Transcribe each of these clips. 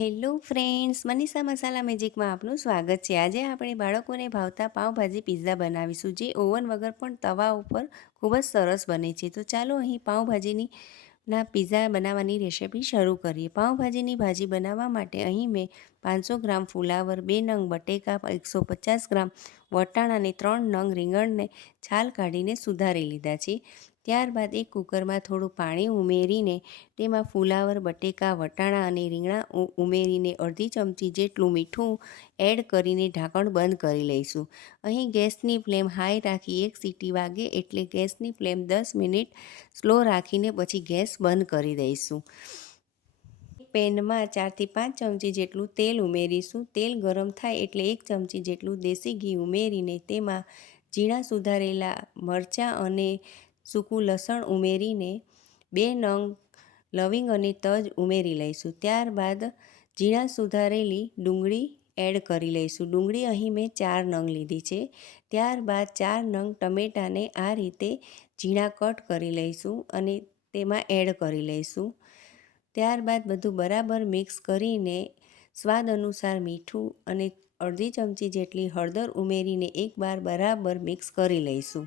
Hello friends, Manisha મસાલા મેજિકમાં આપનું સ્વાગત છે. આજે આપણે બાળકોને ભાવતા પાઉંભાજી પિઝા બનાવીશું, જે ઓવન વગર પણ તવા ઉપર ખૂબ જ સરસ બને છે. તો ચાલો અહીં પાઉંભાજીના પિઝા બનાવવાની રેસીપી શરૂ કરીએ. પાઉંભાજીની ભાજી બનાવવા માટે અહીં મેં 500 ગ્રામ ફુલાવર, 2 નંગ બટેકા, 150 ગ્રામ વટાણા અને 3 નંગ રીંગણને છાલ કાઢીને સુધારી લીધા છે. ત્યારબાદ એક કુકરમાં થોડું પાણી ઉમેરીને તેમાં ફુલાવર, બટેકા, વટાણા અને રીંગણા ઉમેરીને અડધી ચમચી જેટલું મીઠું એડ કરીને ઢાંકણ બંધ કરી લઈશું. અહીં ગેસની ફ્લેમ હાઈ રાખી એક સીટી વાગે એટલે ગેસની ફ્લેમ 10 મિનિટ સ્લો રાખીને પછી ગેસ બંધ કરી દઈશું. પેનમાં 4થી 5 ચમચી જેટલું તેલ ઉમેરીશું. તેલ ગરમ થાય એટલે 1 ચમચી જેટલું દેશી ઘી ઉમેરીને તેમાં ઝીણા સુધારેલા મરચાં અને સૂકું લસણ ઉમેરીને 2 નંગ લવિંગ અને તજ ઉમેરી લઈશું. ત્યારબાદ ઝીણા સુધારેલી ડુંગળી એડ કરી લઈશું. ડુંગળી અહીં મેં 4 નંગ લીધી છે. ત્યારબાદ 4 નંગ ટમેટાને આ રીતે ઝીણા કટ કરી લઈશું અને તેમાં એડ કરી લઈશું. ત્યારબાદ બધું બરાબર મિક્સ કરીને સ્વાદ અનુસાર મીઠું અને અડધી ચમચી જેટલી હળદર ઉમેરીને એકવાર બરાબર મિક્સ કરી લઈશું.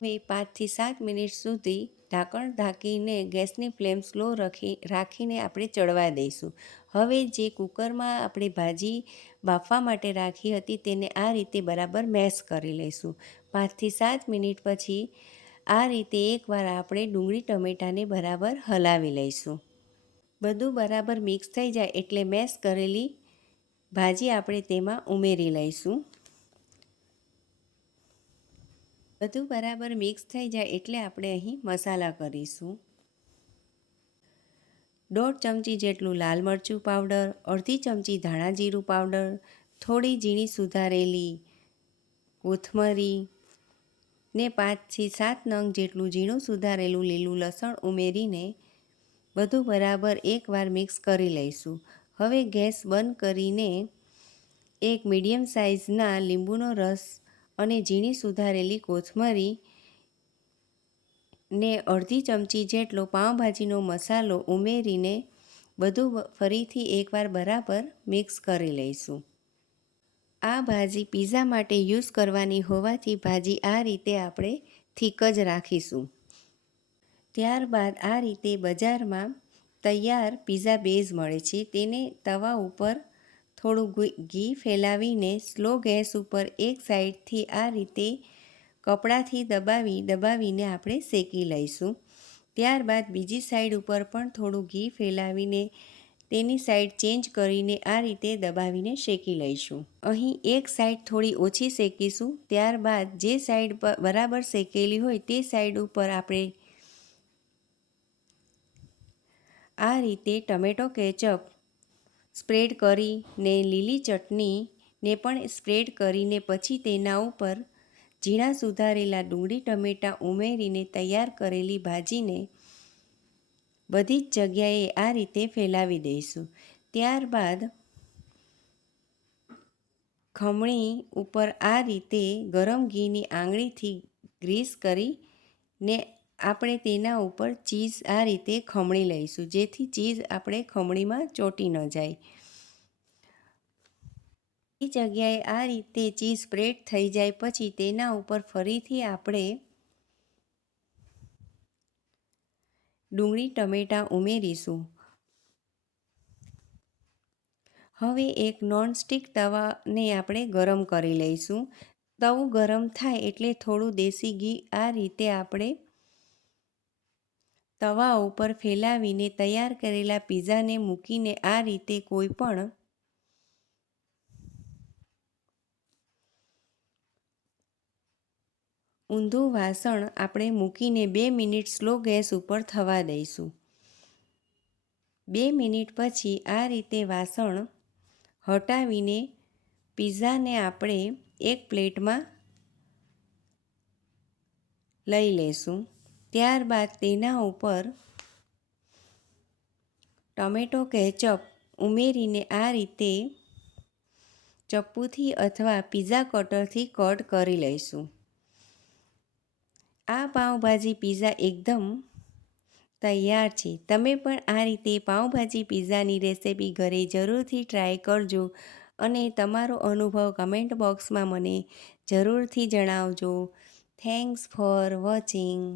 હવે 5થી 7 મિનિટ સુધી ઢાંકણ ઢાંકીને ગેસની ફ્લેમ સ્લો રાખીને આપણે ચડવા દઈશું. હવે જે કુકરમાં આપણે ભાજી બાફવા માટે રાખી હતી તેને આ રીતે બરાબર મેશ કરી લઈશું. 5થી 7 મિનિટ પછી આ રીતે એકવાર આપણે ડુંગળી ટમેટાને બરાબર હલાવી લઈશું. બધું બરાબર મિક્સ થઈ જાય એટલે મેશ કરેલી ભાજી આપણે તેમાં ઉમેરી લઈશું. બધું બરાબર મિક્સ થઈ જાય એટલે આપણે અહીં મસાલા કરીશું. 1.5 ચમચી જેટલું લાલ મરચું પાવડર, અડધી ચમચી ધાણા જીરું પાવડર, થોડી ઝીણી સુધારેલી કોથમરી ને 5થી 7 નંગ જેટલું ઝીણું સુધારેલું લીલું લસણ ઉમેરીને બધું બરાબર એકવાર મિક્સ કરી લઈશું. હવે ગેસ બંધ કરીને એક મીડિયમ સાઇઝના લીંબુનો રસ અને ઝીણી સુધારેલી કોથમરી ને અડધી ચમચી જેટલો પાઉંભાજીનો મસાલો ઉમેરીને બધું ફરીથી એકવાર બરાબર મિક્સ કરી લઈશું. આ ભાજી પિઝા માટે યુઝ કરવાની હોવાથી ભાજી આ રીતે આપણે થીક જ રાખીશું. ત્યારબાદ આ રીતે બજારમાં તૈયાર પિઝા બેઝ મળે છે. તેને તવા ઉપર થોડું ઘી ફેલાવીને સ્લો ગેસ ઉપર એક સાઈડથી આ રીતે કપડાથી દબાવીને આપણે શેકી લઈશું. ત્યારબાદ બીજી સાઈડ ઉપર પણ થોડું ઘી ફેલાવીને તેની સાઈડ ચેન્જ કરીને આ રીતે દબાવીને શેકી લઈશું. અહીં એક સાઈડ થોડી ઓછી શેકીશું. ત્યારબાદ જે સાઈડ બરાબર શેકેલી હોય તે સાઈડ ઉપર આપણે આ રીતે ટમેટો કેચઅપ સ્પ્રેડ કરીને લીલી ચટણીને પણ સ્પ્રેડ કરીને પછી તેના ઉપર ઝીણા સુધારેલા ડુંગળી ટમેટાં ઉમેરીને તૈયાર કરેલી ભાજીને બધી જ જગ્યાએ આ રીતે ફેલાવી દઈશું. ત્યારબાદ ખમણી ઉપર આ રીતે ગરમ ઘીની આંગળીથી ગ્રીસ કરીને આપણે તેના ઉપર ચીઝ આ રીતે ખમણી લઈશું, જેથી ચીઝ આપણે ખમણીમાં ચોંટી ન જાય. એ જગ્યાએ આ રીતે ચીઝ સ્પ્રેડ થઈ જાય પછી તેના ઉપર ફરીથી આપણે ડુંગળી ટમેટાં ઉમેરીશું. હવે એક નોનસ્ટિક તવાને આપણે ગરમ કરી લઈશું. તવું ગરમ થાય એટલે થોડું દેશી ઘી આ રીતે આપણે તવા ઉપર ફેલાવીને તૈયાર કરેલા પિઝાને મૂકીને આ રીતે કોઈ પણ ઊંધું વાસણ આપણે મૂકીને 2 મિનિટ સ્લો ગેસ ઉપર થવા દઈશું. 2 મિનિટ પછી આ રીતે વાસણ હટાવીને પિઝાને આપણે એક પ્લેટમાં લઈ લેશું. ત્યારબાદ તેના ઉપર ટમેટો કેચઅપ ઉમેરીને આ રીતે ચપ્પુથી અથવા પિઝા કટરથી કટ કરી લઈશું. આ પાઉંભાજી પિઝા એકદમ તૈયાર છે. તમે પણ આ રીતે પાઉંભાજી પિઝાની રેસિપી ઘરે જરૂરથી ટ્રાય કરજો અને તમારો અનુભવ કમેન્ટ બોક્સમાં મને જરૂરથી જણાવજો. Thanks for watching.